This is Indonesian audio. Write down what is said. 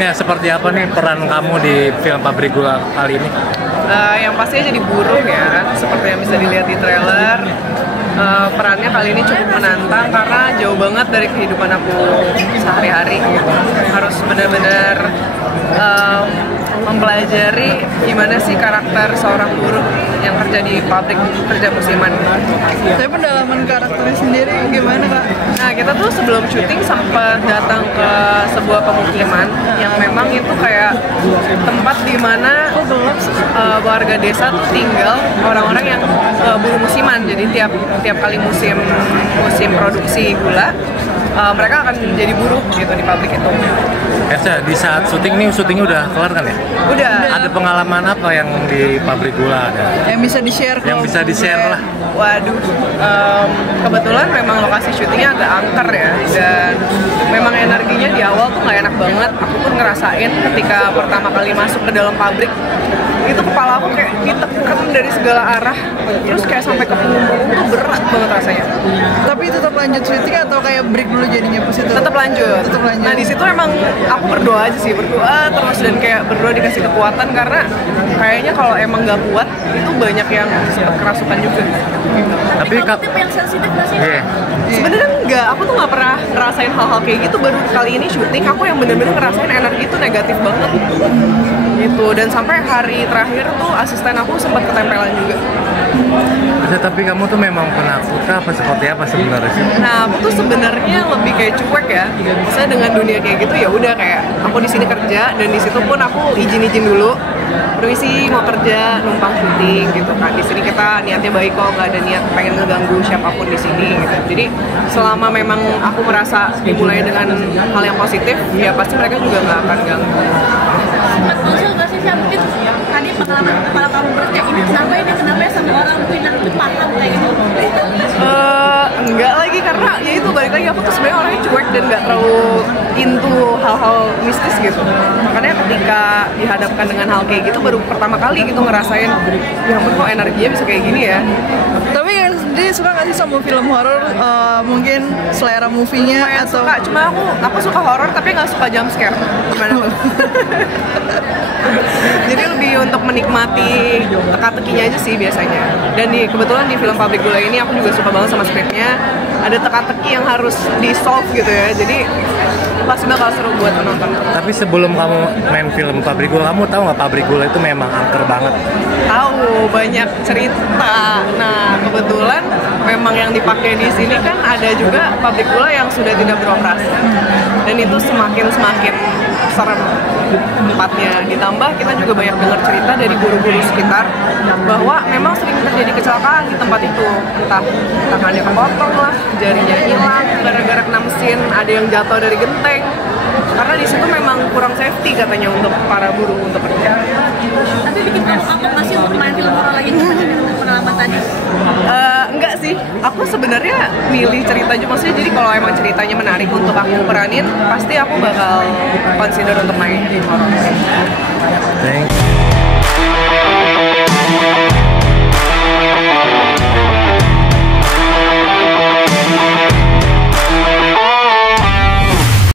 Ya, seperti apa nih peran kamu di film Pabrik Gula kali ini? Yang pastinya jadi buruh ya, seperti yang bisa dilihat di trailer. Perannya kali ini cukup menantang karena jauh banget dari kehidupan aku sehari-hari gitu. Harus benar-benar mempelajari gimana sih karakter seorang buruh yang kerja di pabrik kerja musiman. Tapi pendalaman karakternya sendiri gimana, Kak? Nah, kita tuh sebelum syuting sempat datang ke sebuah pemukiman yang memang itu kayak tempat di mana warga desa tuh tinggal orang-orang yang buruh musiman. Jadi tiap kali musim produksi gula, mereka akan jadi buruh gitu di pabrik itu. Ersa, di saat syutingnya udah kelar kan ya? Udah. Ada pengalaman apa yang di Pabrik Gula ada? Yang bisa di-share? Yang bisa di-share lah. Waduh, kebetulan memang lokasi syutingnya agak angker ya, dan memang energinya di awal tuh nggak enak banget. Aku pun ngerasain ketika pertama kali masuk ke dalam pabrik, itu kepala aku kayak ditekan dari segala arah, terus kayak sampai ke punggung tuh berat banget rasanya. Tapi tetap lanjut syuting atau kayak break dulu jadinya pas itu? Tetap lanjut. Nah di situ emang aku berdoa aja sih, berdoa terus dan kayak berdoa dikasih kekuatan karena kayaknya kalau emang nggak kuat itu banyak yang sempat kerasukan juga. Tapi kalau tipe yang sensitif nggak sih? Sebenarnya enggak, aku tuh nggak pernah ngerasain hal-hal kayak gitu. Baru kali ini syuting aku yang bener-bener ngerasain energi itu negatif banget gitu. Dan sampai hari terakhir tuh asisten aku sempat ketempelan juga. Tapi kamu tuh memang penakut apa seperti apa sebenarnya sih? Nah, aku tuh sebenarnya lebih kayak cuek ya. Maksudnya dengan dunia kayak gitu ya udah kayak aku di sini kerja dan di situ pun aku izin dulu. Permisi mau kerja numpang syuting gitu kan. Di sini kita niatnya baik kok, nggak ada niat pengen ngeganggu siapapun di sini gitu. Jadi selama memang aku merasa dimulai dengan hal yang positif, ya pasti mereka juga nggak akan ganggu. Sempat muncul nggak sih mungkin tadi pengalaman kepala kamu berarti ini kenapa ya sama orang mungkin yang paham kayak gitu? Enggak lagi karena ya itu balik lagi aku tuh sebenarnya orangnya cuek dan nggak terlalu into hal-hal mistis gitu. Makanya ketika dihadapkan dengan hal kayak gitu baru pertama kali gitu ngerasain ya ampun kok energinya bisa kayak gini ya. Tapi kalian sendiri suka nggak sih sama film horor? Mungkin selera movie-nya Lumayan atau? suka, cuma aku suka horor tapi nggak suka jump scare. Gimana tuh? Jadi lebih untuk menikmati teka-tekinya aja sih biasanya. Dan kebetulan di film Pabrik Gula ini aku juga suka banget sama skripnya. Ada teka-teki yang harus di-solve gitu ya. Jadi pasti bakal seru buat penonton. Tapi sebelum kamu main film Pabrik Gula, kamu tahu nggak Pabrik Gula itu memang angker banget? Tahu, banyak cerita. Nah, kebetulan memang yang dipakai di sini kan ada juga pabrik gula yang sudah tidak beroperasi. Dan itu semakin serem tempatnya. Ditambah kita juga banyak dengar cerita dari guru-guru sekitar bahwa memang sering terjadi kecelakaan di tempat itu. Entah tangannya kepotong lah, jarinya hilang gara-gara kena mesin, ada yang jatuh dari genteng. Karena di situ memang kurang safety katanya untuk para buruh untuk kerja. Tapi bikin kamu kapok nggak sih untuk main film horor lagi dengan pengalaman tadi? Enggak sih, aku sebenarnya milih cerita aja maksudnya. Jadi kalau emang ceritanya menarik untuk aku peranin, pasti aku bakal consider untuk main horor. Thank